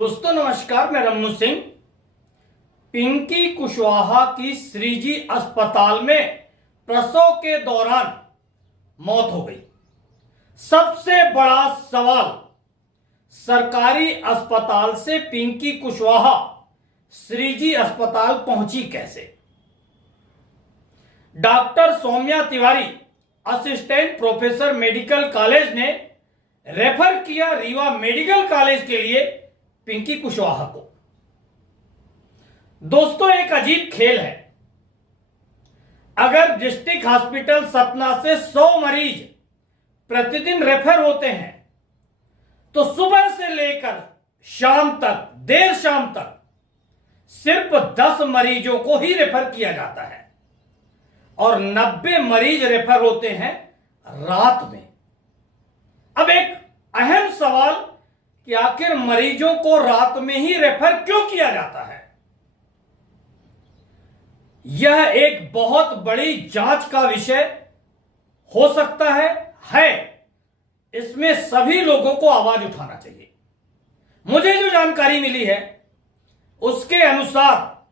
दोस्तों नमस्कार, मैं रमनू सिंह। पिंकी कुशवाहा की श्रीजी अस्पताल में प्रसव के दौरान मौत हो गई। सबसे बड़ा सवाल, सरकारी अस्पताल से पिंकी कुशवाहा श्रीजी अस्पताल पहुंची कैसे? Doctor Saumya Tiwari, assistant professor medical college ने रेफर किया रीवा मेडिकल कॉलेज के लिए पिंकी कुशवाहा को। दोस्तों, एक अजीब खेल है। अगर डिस्ट्रिक्ट हॉस्पिटल सतना से 100 मरीज प्रतिदिन रेफर होते हैं तो सुबह से लेकर शाम तक, देर शाम तक सिर्फ 10 मरीजों को ही रेफर किया जाता है और 90 मरीज रेफर होते हैं रात में। अब एक अहम सवाल कि आखिर मरीजों को रात में ही रेफर क्यों किया जाता है? यह एक बहुत बड़ी जांच का विषय हो सकता है। इसमें सभी लोगों को आवाज उठाना चाहिए। मुझे जो जानकारी मिली है उसके अनुसार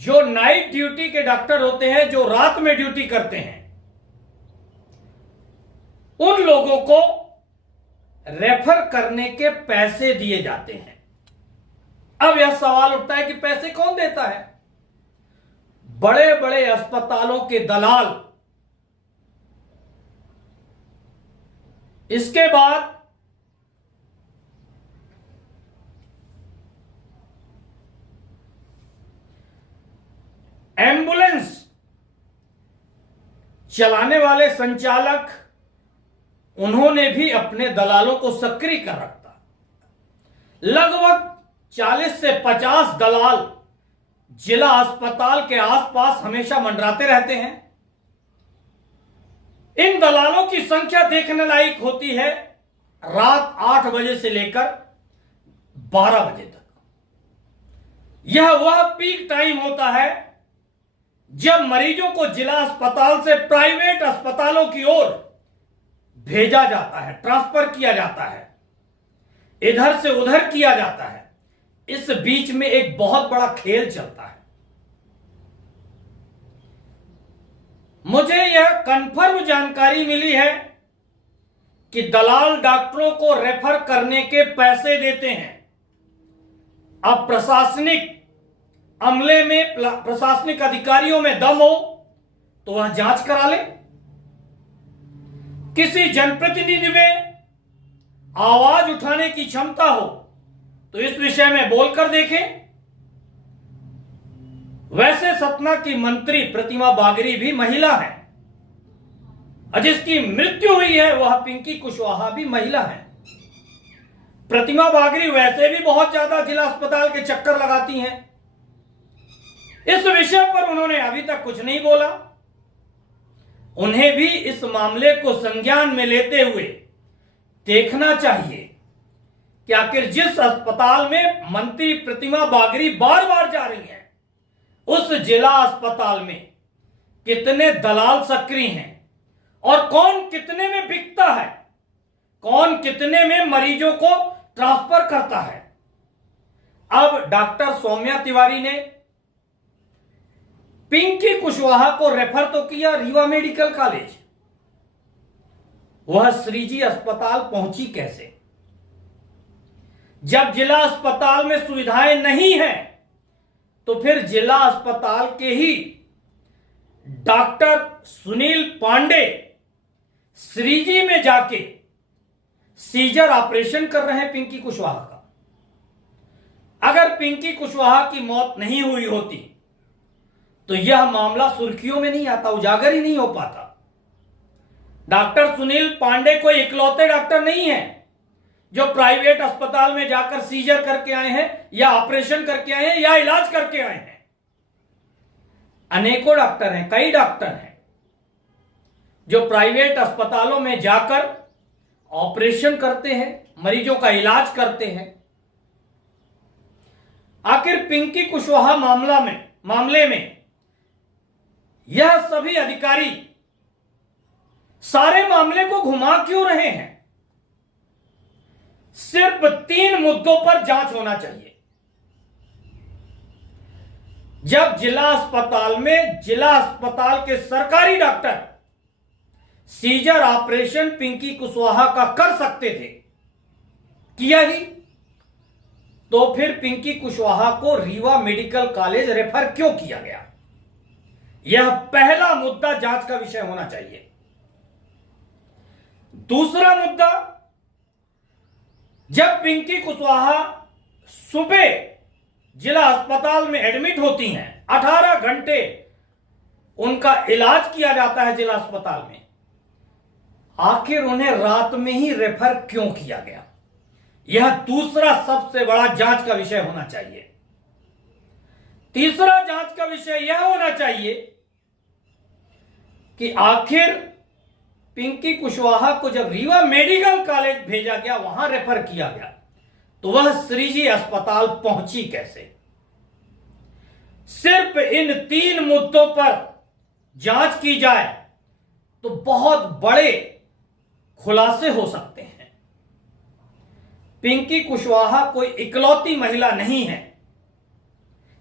जो नाइट ड्यूटी के डॉक्टर होते हैं, जो रात में ड्यूटी करते हैं, उन लोगों को रेफर करने के पैसे दिए जाते हैं। अब यह सवाल उठता है कि पैसे कौन देता है? बड़े बड़े अस्पतालों के दलाल। इसके बाद एम्बुलेंस चलाने वाले संचालक, उन्होंने भी अपने दलालों को सक्रिय कर रखा। लगभग 40 से 50 दलाल जिला अस्पताल के आसपास हमेशा मंडराते रहते हैं। इन दलालों की संख्या देखने लायक होती है रात 8 बजे से लेकर 12 बजे तक। यह वह पीक टाइम होता है जब मरीजों को जिला अस्पताल से प्राइवेट अस्पतालों की ओर भेजा जाता है, ट्रांसफर किया जाता है, इधर से उधर किया जाता है। इस बीच में एक बहुत बड़ा खेल चलता है। मुझे यह कंफर्म जानकारी मिली है कि दलाल डॉक्टरों को रेफर करने के पैसे देते हैं। अब प्रशासनिक अमले में, प्रशासनिक अधिकारियों में दम हो तो वह जांच करा ले। किसी जनप्रतिनिधि में आवाज उठाने की क्षमता हो तो इस विषय में बोलकर देखें। वैसे सतना की मंत्री प्रतिमा बागरी भी महिला है और जिसकी मृत्यु हुई है वह पिंकी कुशवाहा भी महिला है। प्रतिमा बागरी वैसे भी बहुत ज्यादा जिला अस्पताल के चक्कर लगाती हैं। इस विषय पर उन्होंने अभी तक कुछ नहीं बोला। उन्हें भी इस मामले को संज्ञान में लेते हुए देखना चाहिए कि आखिर जिस अस्पताल में मंत्री प्रतिमा बागरी बार बार जा रही हैं, उस जिला अस्पताल में कितने दलाल सक्रिय हैं और कौन कितने में बिकता है, कौन कितने में मरीजों को ट्रांसफर करता है। अब डॉक्टर सौम्या तिवारी ने पिंकी कुशवाहा को रेफर तो किया रीवा मेडिकल कॉलेज। वह श्रीजी अस्पताल पहुंची कैसे? जब जिला अस्पताल में सुविधाएं नहीं हैं तो फिर जिला अस्पताल के ही डॉक्टर सुनील पांडे श्रीजी में जाके सीजर ऑपरेशन कर रहे हैं पिंकी कुशवाहा का। अगर पिंकी कुशवाहा की मौत नहीं हुई होती तो यह मामला सुर्खियों में नहीं आता, उजागर ही नहीं हो पाता। डॉक्टर सुनील पांडे कोई इकलौते डॉक्टर नहीं है जो प्राइवेट अस्पताल में जाकर सीजर करके आए हैं या ऑपरेशन करके आए हैं या इलाज करके आए हैं। अनेकों डॉक्टर हैं, कई डॉक्टर हैं जो प्राइवेट अस्पतालों में जाकर ऑपरेशन करते हैं, मरीजों का इलाज करते हैं। आखिर पिंकी कुशवाहा मामले में यह सभी अधिकारी सारे मामले को घुमा क्यों रहे हैं? सिर्फ 3 मुद्दों पर जांच होना चाहिए। जब जिला अस्पताल में जिला अस्पताल के सरकारी doctor caesar operation Pinky Kushwaha का कर सकते थे, किया ही, तो फिर पिंकी कुशवाहा को रीवा मेडिकल कॉलेज रेफर क्यों किया गया? यह पहला मुद्दा जांच का विषय होना चाहिए। दूसरा मुद्दा, जब पिंकी कुशवाहा सुबह जिला अस्पताल में एडमिट होती हैं, 18 घंटे उनका इलाज किया जाता है जिला अस्पताल में, आखिर उन्हें रात में ही रेफर क्यों किया गया? यह दूसरा सबसे बड़ा जांच का विषय होना चाहिए। तीसरा जांच का विषय यह होना चाहिए कि आखिर पिंकी कुशवाहा को जब रीवा मेडिकल कॉलेज भेजा गया, वहां रेफर किया गया, तो वह श्रीजी अस्पताल पहुंची कैसे? सिर्फ इन 3 मुद्दों पर जांच की जाए तो बहुत बड़े खुलासे हो सकते हैं। पिंकी कुशवाहा कोई इकलौती महिला नहीं है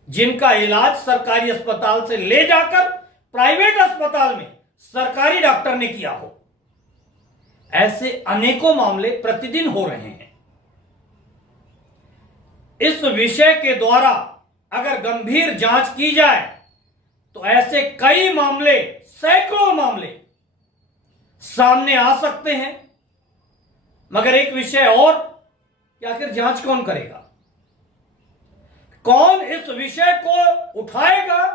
जिनका इलाज सरकारी अस्पताल से ले जाकर प्राइवेट अस्पताल में सरकारी डॉक्टर ने किया हो। ऐसे अनेकों मामले प्रतिदिन हो रहे हैं। इस विषय के द्वारा अगर गंभीर जांच की जाए तो ऐसे कई मामले, सैकड़ों मामले सामने आ सकते हैं। मगर एक विषय और कि आखिर जांच कौन करेगा? कौन इस विषय को उठाएगा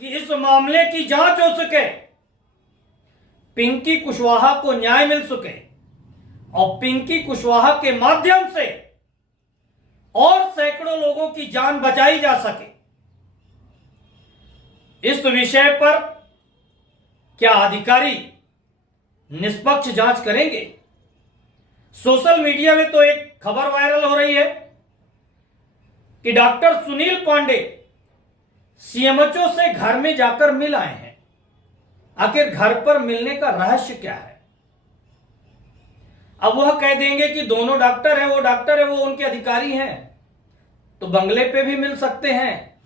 कि इस मामले की जांच हो सके, पिंकी कुशवाहा को न्याय मिल सके और पिंकी कुशवाहा के माध्यम से और सैकड़ों लोगों की जान बचाई जा सके? इस विषय पर क्या अधिकारी निष्पक्ष जांच करेंगे? सोशल मीडिया में तो एक खबर वायरल हो रही है कि डॉक्टर सुनील पांडे सीएमएचओ से घर में जाकर मिल आए हैं। आखिर घर पर मिलने का रहस्य क्या है? अब वह कह देंगे कि दोनों डॉक्टर हैं, वो डॉक्टर है, वो उनके अधिकारी हैं, तो बंगले पे भी मिल सकते हैं,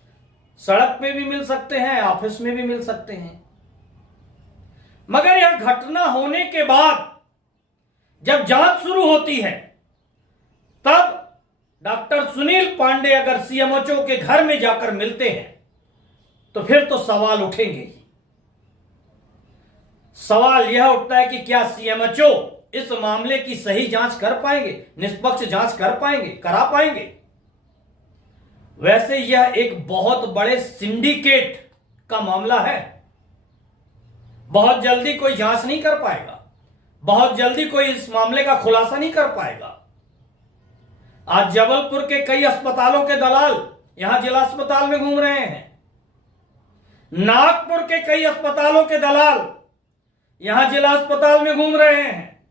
सड़क पे भी मिल सकते हैं, ऑफिस में भी मिल सकते हैं। मगर यह घटना होने के बाद जब जांच शुरू होती है, तब डॉक्टर सुनील पांडे अगर सीएमएचओ के घर में जाकर मिलते हैं तो फिर तो सवाल उठेंगे ही। सवाल यह उठता है कि क्या सीएमएचओ इस मामले की सही जांच कर पाएंगे, निष्पक्ष जांच कर पाएंगे, करा पाएंगे? वैसे यह एक बहुत बड़े सिंडिकेट का मामला है। बहुत जल्दी कोई जांच नहीं कर पाएगा, बहुत जल्दी कोई इस मामले का खुलासा नहीं कर पाएगा। आज जबलपुर के कई अस्पतालों के दलाल यहां जिला अस्पताल में घूम रहे हैं। नागपुर के कई अस्पतालों के दलाल यहां जिला अस्पताल में घूम रहे हैं,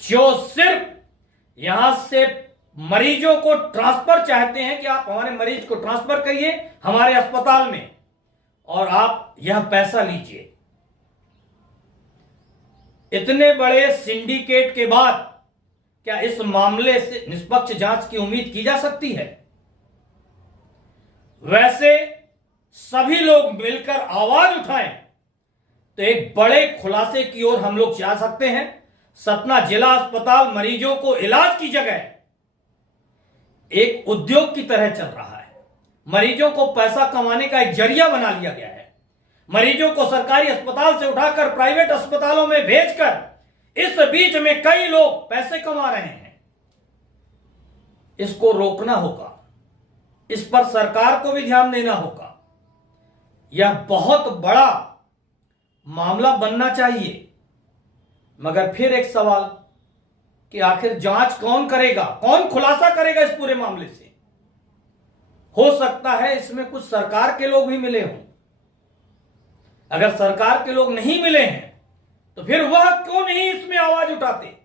जो सिर्फ यहां से मरीजों को ट्रांसफर चाहते हैं कि आप हमारे मरीज को ट्रांसफर करिए हमारे अस्पताल में और आप यह पैसा लीजिए। इतने बड़े सिंडिकेट के बाद क्या इस मामले से निष्पक्ष जांच की उम्मीद की जा सकती है? वैसे सभी लोग मिलकर आवाज उठाएं तो एक बड़े खुलासे की ओर हम लोग जा सकते हैं। सतना जिला अस्पताल मरीजों को इलाज की जगह एक उद्योग की तरह चल रहा है। मरीजों को पैसा कमाने का एक जरिया बना लिया गया है। मरीजों को सरकारी अस्पताल से उठाकर प्राइवेट अस्पतालों में भेजकर इस बीच में कई लोग पैसे कमा रहे हैं। इसको रोकना होगा, इस पर सरकार को भी ध्यान देना होगा। यह बहुत बड़ा मामला बनना चाहिए। मगर फिर एक सवाल कि आखिर जांच कौन करेगा, कौन खुलासा करेगा इस पूरे मामले से? हो सकता है इसमें कुछ सरकार के लोग भी मिले हों। अगर सरकार के लोग नहीं मिले हैं तो फिर वह क्यों नहीं इसमें आवाज उठाते?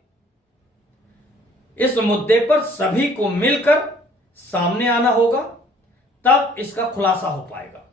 इस मुद्दे पर सभी को मिलकर सामने आना होगा, तब इसका खुलासा हो पाएगा।